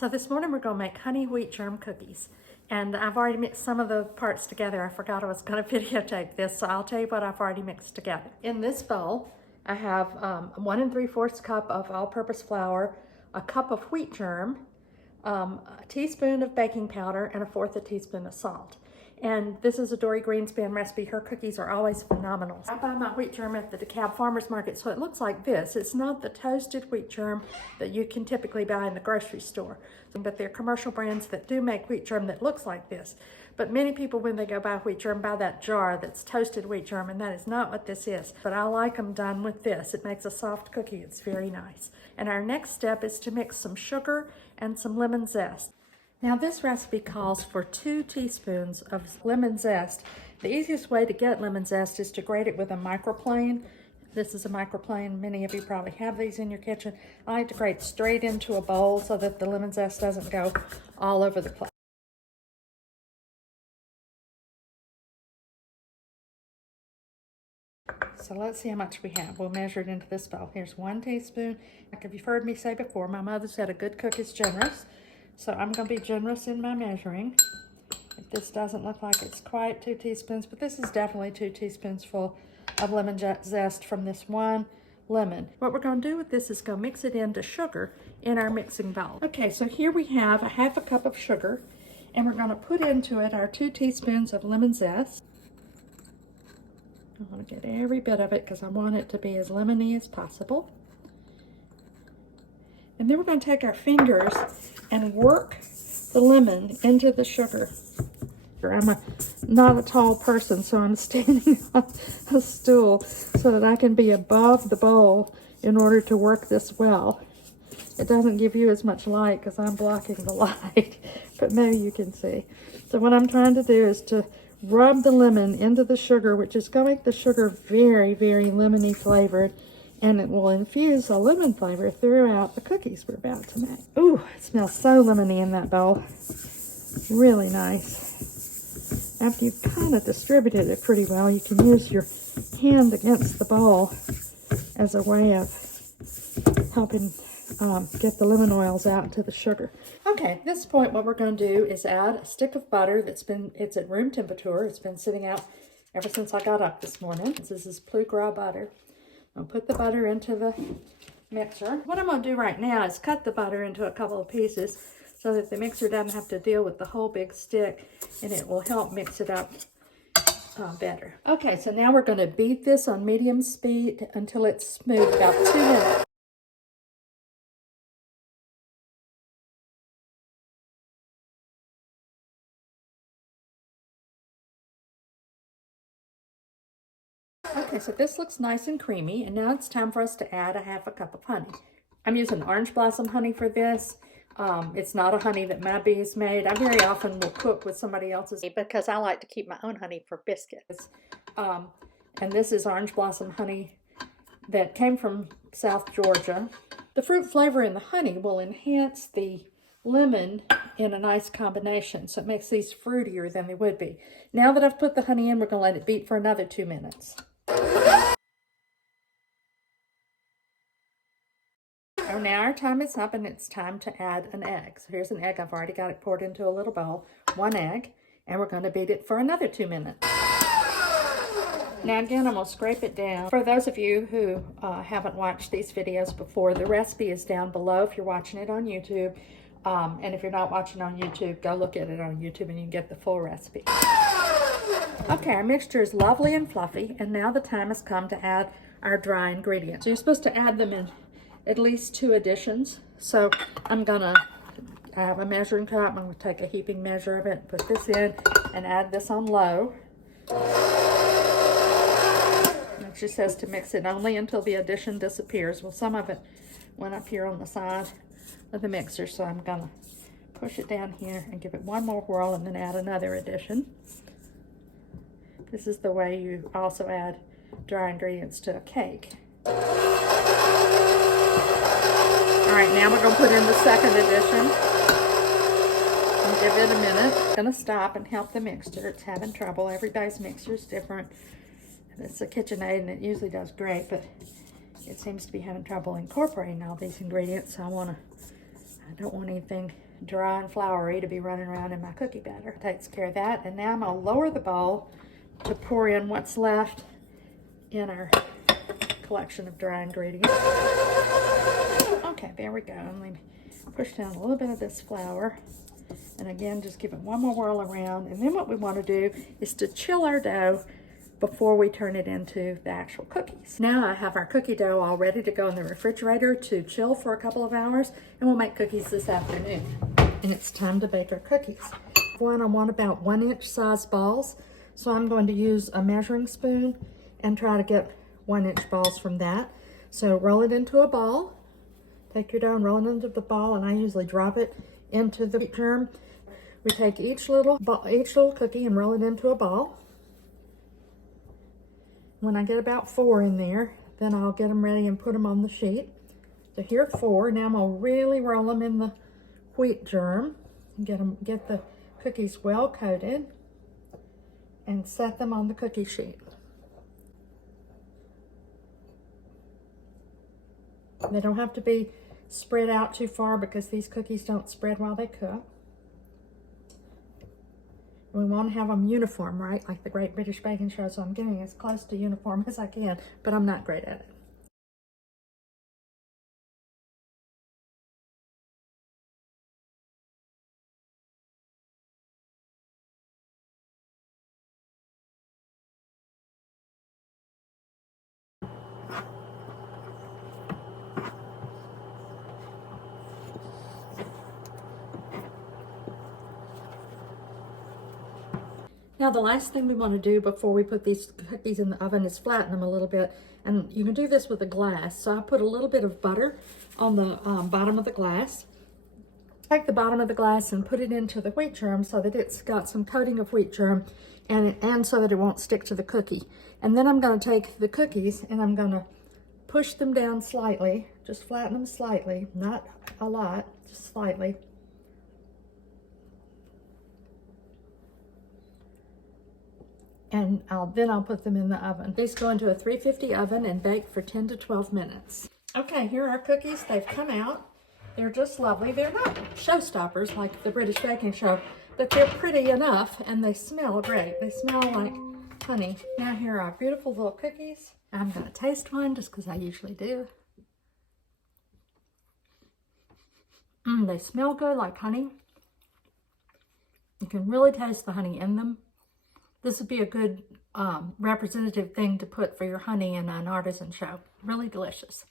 So this morning we're going to make honey wheat germ cookies. And I've already mixed some of the parts together. I forgot I was going to videotape this, so I'll tell you what I've already mixed together. In this bowl, I have 1 3/4 cup of all-purpose flour, a cup of wheat germ, a teaspoon of baking powder, and 1/4 teaspoon of salt. And this is a Dories Greenspan recipe. Her cookies are always phenomenal. I buy my wheat germ at the DeKalb Farmers Market, so it looks like this. It's not the toasted wheat germ that you can typically buy in the grocery store, but there are commercial brands that do make wheat germ that looks like this. But many people, when they go buy wheat germ, buy that jar that's toasted wheat germ, and that is not what this is. But I like them done with this. It makes a soft cookie. It's very nice. And our next step is to mix some sugar and some lemon zest. Now this recipe calls for 2 teaspoons of lemon zest. The easiest way to get lemon zest is to grate it with a microplane. This is a microplane. Many of you probably have these in your kitchen. I like to grate straight into a bowl so that the lemon zest doesn't go all over the place. So let's see how much we have. We'll measure it into this bowl. Here's 1 teaspoon. Like you've heard me say before, my mother said a good cook is generous. So I'm going to be generous in my measuring. If this doesn't look like it's quite 2 teaspoons, but this is definitely 2 teaspoons full of lemon zest from this one lemon. What we're going to do with this is go mix it into sugar in our mixing bowl. Okay, so here we have 1/2 cup of sugar, and we're going to put into it our 2 teaspoons of lemon zest. I want to get every bit of it because I want it to be as lemony as possible. And then we're going to take our fingers and work the lemon into the sugar. I'm not a tall person, so I'm standing on a stool so that I can be above the bowl in order to work this well. It doesn't give you as much light because I'm blocking the light, but maybe you can see. So what I'm trying to do is to rub the lemon into the sugar, which is going to make the sugar very, very lemony flavored, and it will infuse a lemon flavor throughout the cookies we're about to make. Ooh, it smells so lemony in that bowl. Really nice. After you've kind of distributed it pretty well, you can use your hand against the bowl as a way of helping get the lemon oils out into the sugar. Okay, at this point what we're going to do is add a stick of butter it's at room temperature. It's been sitting out ever since I got up this morning. This is Blue Gras butter. I'll put the butter into the mixer. What I'm going to do right now is cut the butter into a couple of pieces so that the mixer doesn't have to deal with the whole big stick, and it will help mix it up better. Okay, so now we're going to beat this on medium speed until it's smooth, about 2 minutes. Okay, so this looks nice and creamy, and now it's time for us to add 1/2 cup of honey. I'm using orange blossom honey for this. It's not a honey that my bees made. I very often will cook with somebody else's because I like to keep my own honey for biscuits. And this is orange blossom honey that came from South Georgia. The fruit flavor in the honey will enhance the lemon in a nice combination, so it makes these fruitier than they would be. Now that I've put the honey in, we're going to let it beat for another 2 minutes. So now our time is up, and it's time to add an egg. So here's an egg. I've already got it poured into a little bowl. 1 egg, and we're going to beat it for another 2 minutes. Now again, I'm going to scrape it down. For those of you who haven't watched these videos before, the recipe is down below if you're watching it on YouTube. And if you're not watching on YouTube, go look at it on YouTube and you can get the full recipe. Okay, our mixture is lovely and fluffy, and now the time has come to add our dry ingredients. So you're supposed to add them in at least 2 additions. So I have a measuring cup. I'm going to take a heaping measure of it, put this in, and add this on low. It just says to mix it only until the addition disappears. Well, some of it went up here on the side of the mixer, so I'm going to push it down here and give it 1 more whirl and then add another addition. This is the way you also add dry ingredients to a cake. All right, now we're going to put in the second addition and give it a minute. I'm going to stop and help the mixture. It's having trouble. Everybody's mixer is different. It's a KitchenAid, and it usually does great, but it seems to be having trouble incorporating all these ingredients. So I don't want anything dry and floury to be running around in my cookie batter. Takes care of that. And now I'm going to lower the bowl to pour in what's left in our collection of dry ingredients. Okay, there we go. And let me push down a little bit of this flour. And again, just give it one more whirl around. And then what we want to do is to chill our dough before we turn it into the actual cookies. Now I have our cookie dough all ready to go in the refrigerator to chill for a couple of hours, and we'll make cookies this afternoon. And it's time to bake our cookies. One, I want about 1-inch size balls, so I'm going to use a measuring spoon and try to get 1-inch balls from that. So roll it into a ball. Take your dough and roll it into the ball, and I usually drop it into the wheat germ. We take each little cookie and roll it into a ball. When I get about 4 in there, then I'll get them ready and put them on the sheet. So here are 4. Now I'm gonna really roll them in the wheat germ and get the cookies well coated and set them on the cookie sheet. They don't have to be spread out too far because these cookies don't spread while they cook. We want to have them uniform, right? Like the Great British Baking Show, so I'm getting as close to uniform as I can, but I'm not great at it. Now the last thing we want to do before we put these cookies in the oven is flatten them a little bit. And you can do this with a glass. So I put a little bit of butter on the bottom of the glass. Take the bottom of the glass and put it into the wheat germ so that it's got some coating of wheat germ and so that it won't stick to the cookie. And then I'm going to take the cookies and I'm going to push them down slightly. Just flatten them slightly, not a lot, just slightly. And then I'll put them in the oven. These go into a 350 oven and bake for 10 to 12 minutes. Okay, here are our cookies. They've come out. They're just lovely. They're not showstoppers like the British Baking Show, but they're pretty enough and they smell great. They smell like honey. Now here are our beautiful little cookies. I'm gonna taste one just because I usually do. They smell good like honey. You can really taste the honey in them. This would be a good representative thing to put for your honey in an artisan show. Really delicious.